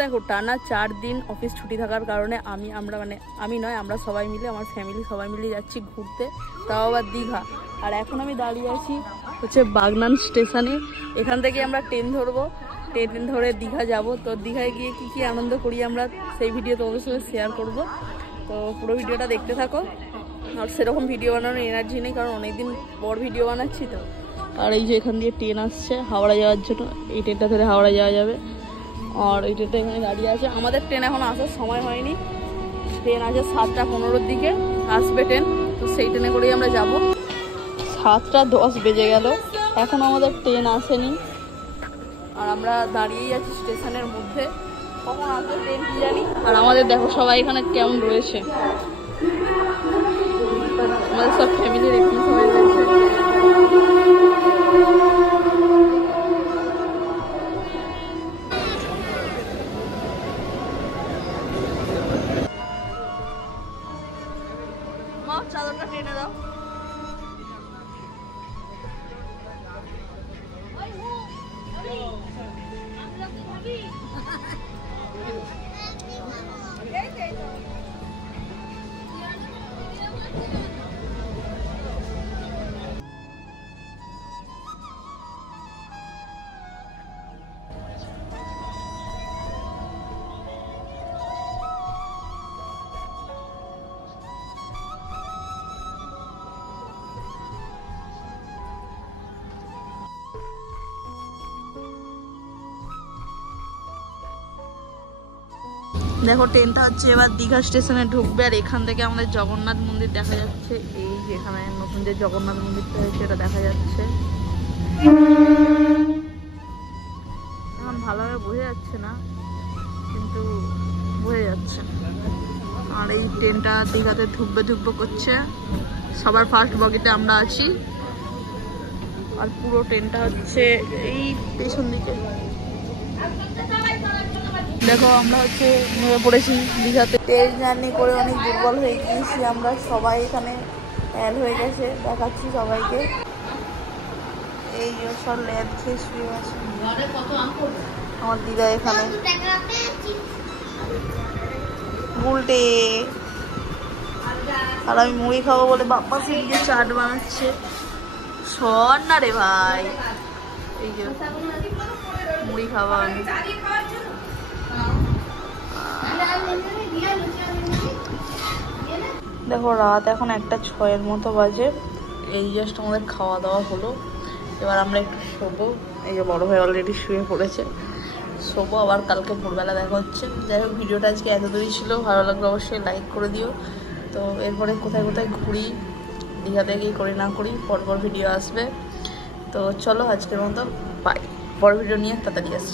দেখো টানা 4 দিন অফিস ছুটি থাকার কারণে আমরা সবাই মিলে, আমার ফ্যামিলি সবাই মিলে যাচ্ছি ঘুরতে, তাও আবার দীঘা। আর এখন আমি দাঁড়িয়ে আছি হচ্ছে বাগনান স্টেশনে। এখান থেকে আমরা ট্রেন ধরবো, ট্রেন ধরে দীঘা যাব। তো দীঘায় গিয়ে কি আনন্দ করি আমরা সেই ভিডিও তোমাদের সঙ্গে শেয়ার করব। তো পুরো ভিডিওটা দেখতে থাকো। আর সেরকম ভিডিও বানানোর এনার্জি নেই, কারণ অনেকদিন পর ভিডিও বানাচ্ছি তো। আর এই যে এখান দিয়ে ট্রেন আসছে হাওড়া যাওয়ার জন্য, এই ট্রেনটা ধরে হাওড়া যাওয়া যাবে। আর এই ট্রেনটা এখানে দাঁড়িয়ে আছে। আমাদের ট্রেন এখন আসার সময় হয়নি, ট্রেন আছে 7টা 15-র দিকে আসবে ট্রেন। তো সেই ট্রেনে করেই আমরা যাব। 7টা 10 বেজে গেল, এখন আমাদের ট্রেন আসেনি। আর আমরা দাঁড়িয়েই আছি স্টেশনের মধ্যে, কখন আসবে ট্রেন কি জানি। আর আমাদের দেখো সবাই এখানে কেমন রয়েছে, আমাদের সব ফ্যামিলির এখানে সবাই রয়েছে। মা চাদরটা টেনে দাও। দেখো ট্রেনটা হচ্ছে এবার দীঘা স্টেশনে ঢুকবে। আর এখান থেকে আমাদের জগন্নাথ মন্দির দেখা যাচ্ছে। এই যেখানে নতুন যে জগন্নাথ মন্দিরটা হয়েছে এটা দেখা যাচ্ছে। এখন ভালোভাবে বোঝা যাচ্ছে না, কিন্তু বোঝা যাচ্ছে। আর এই ট্রেনটা দীঘাতে ধুকবে করছে। সবার ফার্স্ট বগিতে আমরা আছি। আর পুরো ট্রেনটা হচ্ছে এই পেছন দিকে। দেখো আমরা হচ্ছে নেমে পড়েছি দীঘাতে। ট্রেন জার্নি করে অনেক দুর্বল হয়ে গিয়েছি আমরা সবাই, এখানে অ্যাড হয়ে গেছে, দেখাচ্ছি সবাইকে। এই যে সব ল্যাব খেয়ে শুয়ে আছে আমার দিদা এখানে। উল্টে আর আমি মুড়ি খাবো বলে বাপ্পা সিংকে চাট বানাচ্ছে। শোন না রে ভাই, এই যে মুড়ি খাওয়া আমি। দেখো রাত এখন 1:06 মতো বাজে। এই জাস্ট আমাদের খাওয়া দাওয়া হলো, এবার আমরা একটু শোবো। এই যে বড় ভাই অলরেডি শুয়ে পড়েছে, শোবো, আবার কালকে ভোরবেলা দেখা হচ্ছে। যাই হোক ভিডিওটা আজকে এতদূরই ছিল, ভালো লাগলে অবশ্যই লাইক করে দিও। তো এরপরে কোথায় কোথায় ঘুরি, দীঘাতে গিয়ে করি না করি পরপর ভিডিও আসবে। তো চলো আজকের মতো বাই, পরের ভিডিও নিয়ে তাড়াতাড়ি আসছি।